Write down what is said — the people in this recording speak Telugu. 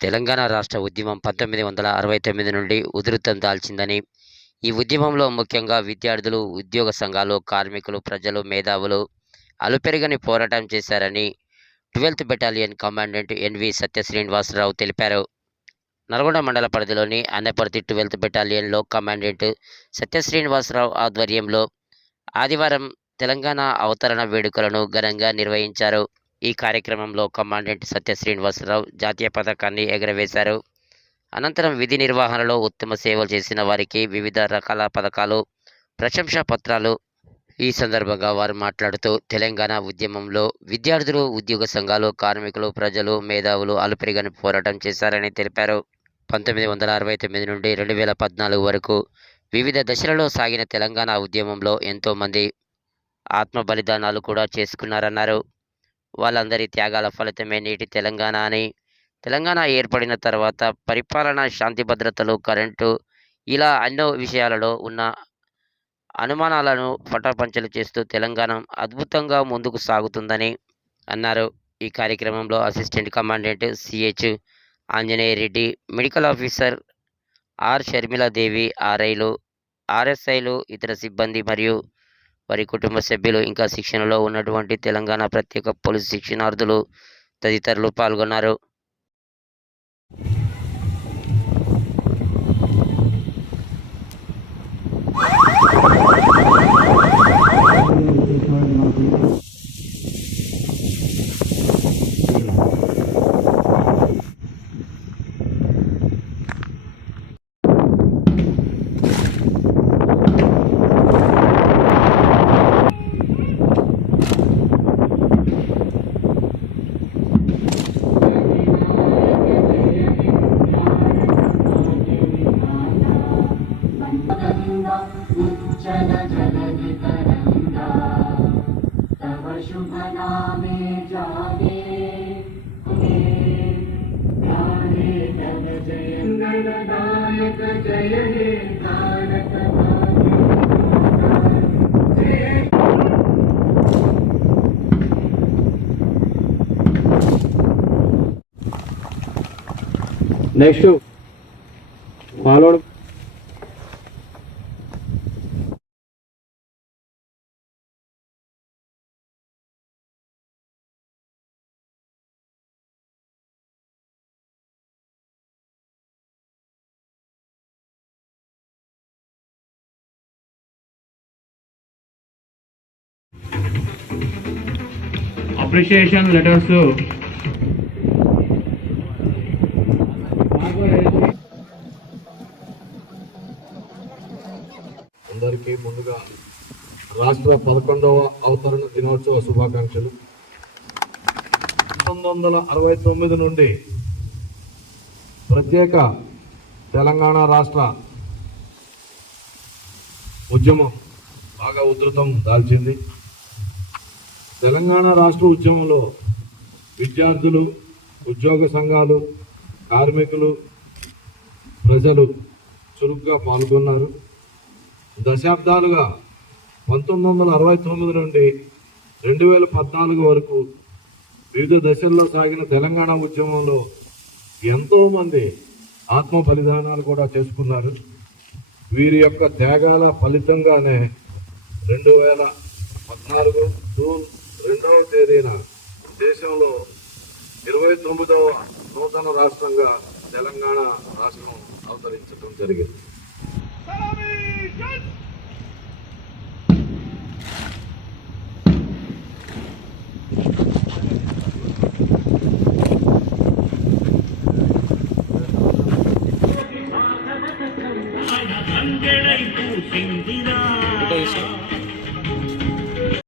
తెలంగాణ రాష్ట్ర ఉద్యమం పంతొమ్మిది వందల అరవై తొమ్మిది నుండి ఉధృతం దాల్చిందని. ఈ ఉద్యమంలో ముఖ్యంగా విద్యార్థులు ఉద్యోగ సంఘాలు కార్మికులు ప్రజలు మేధావులు అలుపెరగని పోరాటం చేశారని twelfth battalion commandant NV Satya Srinivasarao తెలిపారు. నల్గొండ మండల పరిధిలోని అన్నపర్తి ట్వెల్త్ బెటాలియన్లో కమాండెంట్ సత్య శ్రీనివాసరావు ఆధ్వర్యంలో ఆదివారం తెలంగాణ అవతరణ వేడుకలను ఘనంగా నిర్వహించారు. ఈ కార్యక్రమంలో కమాండెంట్ సత్య శ్రీనివాసరావు జాతీయ పథకాన్ని ఎగరవేశారు. అనంతరం విధి నిర్వహణలో ఉత్తమ సేవలు చేసిన వారికి వివిధ రకాల పథకాలు ప్రశంసా పత్రాలు ఈ సందర్భంగా వారు మాట్లాడుతూ తెలంగాణ ఉద్యమంలో విద్యార్థులు ఉద్యోగ సంఘాలు కార్మికులు ప్రజలు మేధావులు అలుపెరిగని పోరాటం చేశారని తెలిపారు. పంతొమ్మిది వందల అరవై తొమ్మిది నుండి రెండు వేల పద్నాలుగు వరకు వివిధ దశలలో సాగిన తెలంగాణ ఉద్యమంలో ఎంతోమంది ఆత్మ బలిదానాలు కూడా చేసుకున్నారన్నారు. వాళ్ళందరి త్యాగాల ఫలితమే నేటి తెలంగాణ అని తెలంగాణ ఏర్పడిన తర్వాత పరిపాలన శాంతి భద్రతలు కరెంటు ఇలా ఎన్నో విషయాలలో ఉన్న అనుమానాలను పటాపంచలు చేస్తూ తెలంగాణ అద్భుతంగా ముందుకు సాగుతుందని అన్నారు. ఈ కార్యక్రమంలో assistant commandant CH Anjaneya Reddy medical officer R. Sharmiladevi ఆర్ఐలు ఆర్ఎస్ఐలు ఇతర సిబ్బంది మరియు వారి కుటుంబ సభ్యులు ఇంకా శిక్షణలో ఉన్నటువంటి తెలంగాణ ప్రత్యేక పోలీసు శిక్షణార్థులు తదితరులు పాల్గొన్నారు. उच्चल जलधि तरंगा तव शुभ नामे जागे हे प्राणे तव जय गणदायक जय हे तारक जय నెక్స్ట్ ఫాలోడ్ అప్రిషియేషన్ లెటర్స్. అందరికీ ముందుగా రాష్ట్ర పదకొండవ అవతరణ దినోత్సవ శుభాకాంక్షలు. పంతొమ్మిది వందల అరవై తొమ్మిది నుండి ప్రత్యేక తెలంగాణ రాష్ట్ర ఉద్యమం బాగా ఉధృతం దాల్చింది. తెలంగాణ రాష్ట్ర ఉద్యమంలో విద్యార్థులు ఉద్యోగ సంఘాలు కార్మికులు ప్రజలు చురుగ్గా పాల్గొన్నారు. దశాబ్దాలుగా పంతొమ్మిది వందల అరవై తొమ్మిది నుండి రెండు వేల పద్నాలుగు వరకు వివిధ దశల్లో సాగిన తెలంగాణ ఉద్యమంలో ఎంతోమంది ఆత్మ బలిదానాలు కూడా చేసుకున్నారు. వీరి యొక్క త్యాగాల ఫలితంగానే రెండు వేల పద్నాలుగు జూన్ రెండవ తేదీన దేశంలో ఇరవై తొమ్మిదవ నూతన రాష్ట్రంగా తెలంగాణ రాష్ట్రం అవతరించడం జరిగింది.